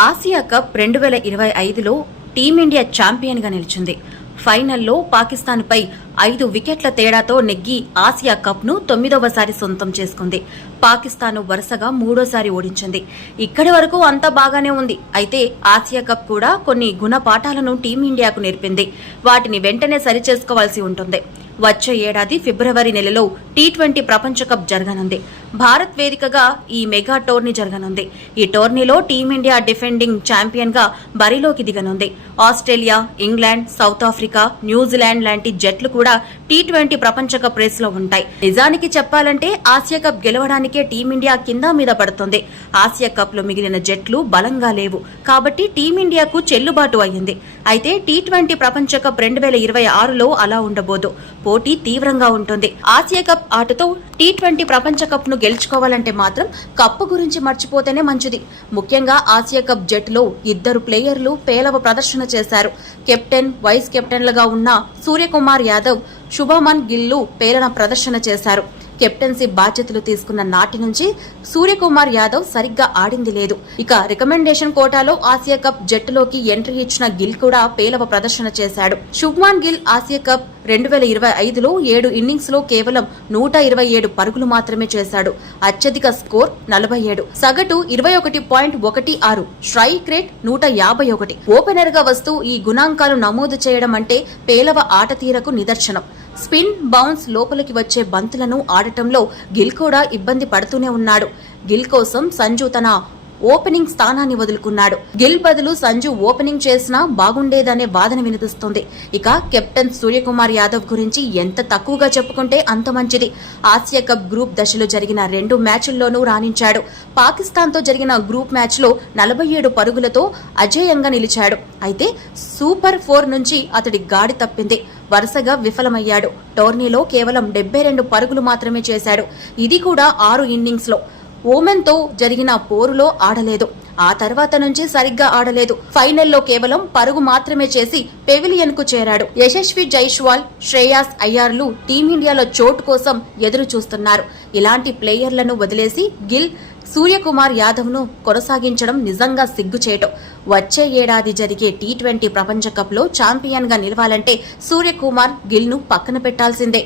Asia Cup 2025లో team India ఛాంపియన్గా నిలిచింది. ఫైనల్లో పాకిస్తాన్పై 5 వికెట్ల తేడాతో నెగ్గి ఆసియా కప్ను 9వసారి సొంతం చేసుకుంది. పాకిస్తాన్ వరుసగా 3వసారి ఓడించింది. ఇక్కడి వరకు అంతా బాగానే ఉంది. అయితే ఆసియా కప్ కూడా కొన్ని గుణపాఠాలను టీమిండియాకు నేర్పింది. వాటిని వెంటనే సరిచేసుకోవాల్సి ఉంటుంది. వచ్చే ఏడాది ఫిబ్రవరి నెలలో టీ20 ప్రపంచ కప్ జరగనుంది. భారత్ వేదికగా ఈ మెగా టోర్నీ జరగనుంది. ఈ టోర్నీలో టీమిండియా డిఫెండింగ్ ఛాంపియన్ గా బరిలోకి దిగనుంది. Australia, England, South Africa, New Zealand లాంటి జట్లు కూడా టీ20 ప్రపంచ కప్ రేస్ లో ఉంటాయి. నిజానికి చెప్పాలంటే ఆసియా కప్ గెలవడానికే టీమిండియా కింద మీద పడుతుంది. ఆసియా కప్ లో మిగిలిన జట్లు బలంగా లేవు కాబట్టి టీమిండియాకు చెల్లుబాటు అయ్యింది. అయితే టీ20 ప్రపంచ కప్ 2026లో అలా ఉండబోదు. పోటీ తీవ్రంగా ఉంటుంది. ఆసియా కప్ ఆటతో టీ20 ప్రపంచ కప్ ను గెలుచుకోవాలంటే మాత్రం కప్పు గురించి మర్చిపోతేనే మంచిది. ముఖ్యంగా ఆసియా కప్ జట్టులో 2 ప్లేయర్లు పేలవ ప్రదర్శన చేశారు. కెప్టెన్, వైస్ కెప్టెన్లుగా ఉన్న సూర్యకుమార్ యాదవ్, శుభమన్ గిల్లు పేలన ప్రదర్శన చేశారు. కెప్టెన్సీ బాధ్యతలు తీసుకున్న నాటి నుంచి సూర్యకుమార్ యాదవ్ సరిగ్గా ఆడింది లేదు. ఇక రికమెండేషన్ కోటాలో ఆసియా కప్ జట్టులోకి ఎంట్రీ ఇచ్చిన గిల్ కూడా పేలవ ప్రదర్శన చేశాడు. శుభ్మాన్ గిల్ ఆసియా కప్ 2025లో 7 ఇన్నింగ్స్ లో కేవలం 127 పరుగులు మాత్రమే చేశాడు. అత్యధిక స్కోర్ 47, సగటు 21.16, స్ట్రైక్ రేట్ 151. ఓపెనర్ గా వస్తూ ఈ గుణాంకాలు నమోదు చేయడం అంటే పేలవ ఆట తీరకు నిదర్శనం. స్పిన్, బౌన్స్, లోపలికి వచ్చే బంతులను ఆడటంలో గిల్ కూడా ఇబ్బంది పడుతూనే ఉన్నాడు. గిల్ కోసం సంజు తన ఓపెనింగ్ స్థానాన్ని వదులుకున్నాడు. గిల్ బదులు సంజు ఓపెనింగ్ చేసినా బాగుండేదనే వాదన వినిపిస్తోంది. ఇక కెప్టెన్ సూర్యకుమార్ యాదవ్ గురించి ఎంత తక్కువగా చెప్పుకుంటే అంత మంచిది. ఆసియా కప్ గ్రూప్ దశలో జరిగిన 2 మ్యాచ్ల్లోనూ రాణించాడు. పాకిస్తాన్తో జరిగిన గ్రూప్ మ్యాచ్లో 47 పరుగులతో అజేయంగా నిలిచాడు. అయితే సూపర్ 4 నుంచి అతడి గాడి తప్పింది. వరుసగా విఫలమయ్యాడు. టోర్నీలో కేవలం 72 పరుగులు మాత్రమే చేశాడు. ఇది కూడా 6 ఇన్నింగ్స్ లో. ఓమెన్తో జరిగిన పోరులో ఆడలేదు. ఆ తర్వాత నుంచి సరిగ్గా ఆడలేదు. ఫైనల్లో కేవలం పరుగు మాత్రమే చేసి పెవిలియన్ కు చేరాడు. యశస్వి జైస్వాల్, శ్రేయాస్ అయ్యార్లు టీమిండియాలో చోటు కోసం ఎదురు చూస్తున్నారు. ఇలాంటి ప్లేయర్లను వదిలేసి గిల్ సూర్యకుమార్ యాదవ్ ను కొనసాగించడం నిజంగా సిగ్గుచేటు. వచ్చే ఏడాది జరిగే టీ20 ప్రపంచ కప్ లో ఛాంపియన్ గా నిలవాలంటే సూర్యకుమార్ గిల్ ను పక్కన పెట్టాల్సిందే.